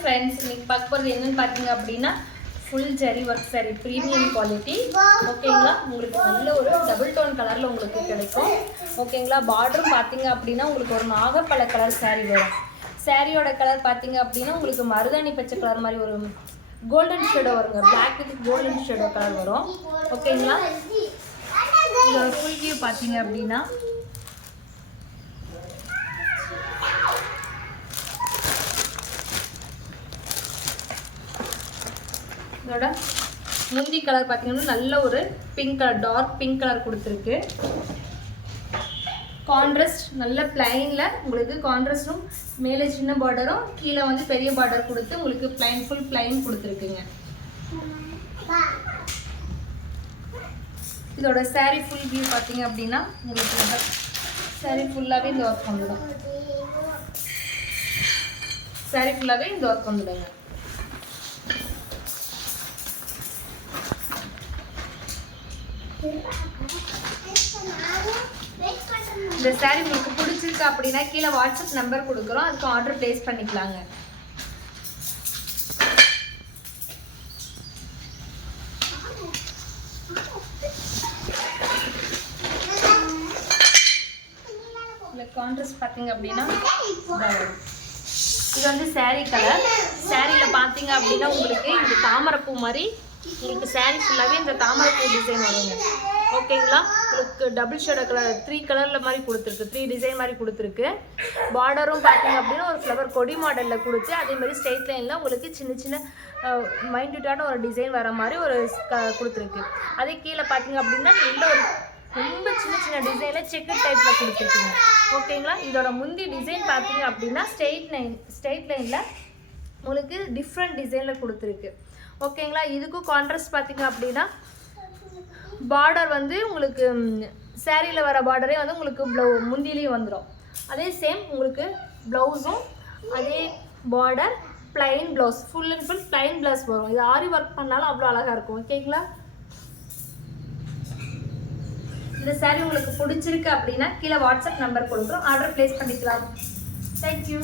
Friends, இன்னைக்கு பார்க்க போகிறது என்னன்னு பார்த்தீங்க அப்படின்னா full zari work sorry, premium quality. ஓகேங்களா, உங்களுக்கு நல்ல ஒரு டபுள் டோன் கலரில் உங்களுக்கு கிடைக்கும். ஓகேங்களா, பார்டரும் பார்த்தீங்க அப்படின்னா உங்களுக்கு ஒரு நாகப்பழ கலர் சாரி வரும். சாரியோட கலர் பார்த்தீங்க அப்படின்னா உங்களுக்கு மருதாணி பச்சை கலர் மாதிரி ஒரு கோல்டன் ஷேடோ வருங்க. Black with golden shadow colour வரும். ஓகேங்களா, இதோட ஃபுல் வியூ பார்த்தீங்க அப்படின்னா இதோட முந்தி கலர் பார்த்தீங்கன்னா நல்ல ஒரு pink colour, dark pink colour கொடுத்துருக்கு. கான்ட்ராஸ்ட் நல்ல பிளைனில் உங்களுக்கு கான்ட்ராஸ்டும் மேலே சின்ன பார்டரும் கீழே வந்து பெரிய பார்டர் கொடுத்து உங்களுக்கு பிளைன் ஃபுல் பிளைன் கொடுத்துருக்குங்க. இதோட சாரீ ஃபுல் வியூ பார்த்தீங்க அப்படின்னா உங்களுக்கு சாரீ ஃபுல்லாகவே இந்த ஒர்க் வந்துடும். சாரீ ஃபுல்லாகவே இந்த ஒர்க் வந்துடுங்க. இந்த சாரீ உங்களுக்கு பிடிச்சிருக்கு அப்படின்னா கீழே வாட்ஸ்அப் நம்பர் கொடுக்குறோம், அதுக்கு ஆர்டர் பிளேஸ் பண்ணிக்கலாங்க. கான்ட்ராஸ்ட் பார்த்தீங்க அப்படின்னா இது வந்து சாரீ கலர். சாரியில் பார்த்தீங்க அப்படின்னா உங்களுக்கு இந்த தாமரைப்பூ மாதிரி உங்களுக்கு சாரீ ஃபுல்லாகவே இந்த தாமரைப்பூ டிசைன் வருங்க. ஓகேங்களா, உங்களுக்கு டபுள் ஷேடோ கலர் 3 கலரில் மாதிரி கொடுத்துருக்கு, 3 டிசைன் மாதிரி கொடுத்துருக்கு. பார்டரும் பார்த்தீங்க அப்படின்னா ஒரு ஃப்ளவர் கொடி மாடலில் கொடுத்து அதே மாதிரி ஸ்ட்ரெயிட் லைனில் உங்களுக்கு சின்ன சின்ன மைன்யூட்டான ஒரு டிசைன் வர மாதிரி ஒரு கொடுத்துருக்கு. அதே கீழே பார்த்தீங்க அப்படின்னா நல்ல ஒரு ரொம்ப சின்ன சின்ன டிசைனில் செக்கர் டைப்பில் கொடுத்துருக்குங்க. ஓகேங்களா, இதோட முந்தி டிசைன் பார்த்தீங்க அப்படின்னா ஸ்ட்ரெயிட் லைனில் உங்களுக்கு டிஃப்ரெண்ட் டிசைனில் கொடுத்துருக்கு. ஓகேங்களா, இதுக்கும் கான்ட்ராஸ்ட் பார்த்தீங்க அப்படின்னா பார்டர் வந்து உங்களுக்கு சாரியில் வர பார்டரே வந்து உங்களுக்கு முந்திலையும் வந்துடும். அதே சேம் உங்களுக்கு ப்ளவுஸும் அதே border plain blouse, full and full plain blouse வரும். இது ஆரி ஒர்க் பண்ணாலும் அவ்வளோ அழகாக இருக்கும். ஓகேங்களா, இந்த சாரீ உங்களுக்கு பிடிச்சிருக்கு அப்படின்னா கீழே வாட்ஸ்அப் நம்பர் கொடுக்குறோம், ஆர்டர் பிளேஸ் பண்ணிக்கலாம். தேங்க்யூ.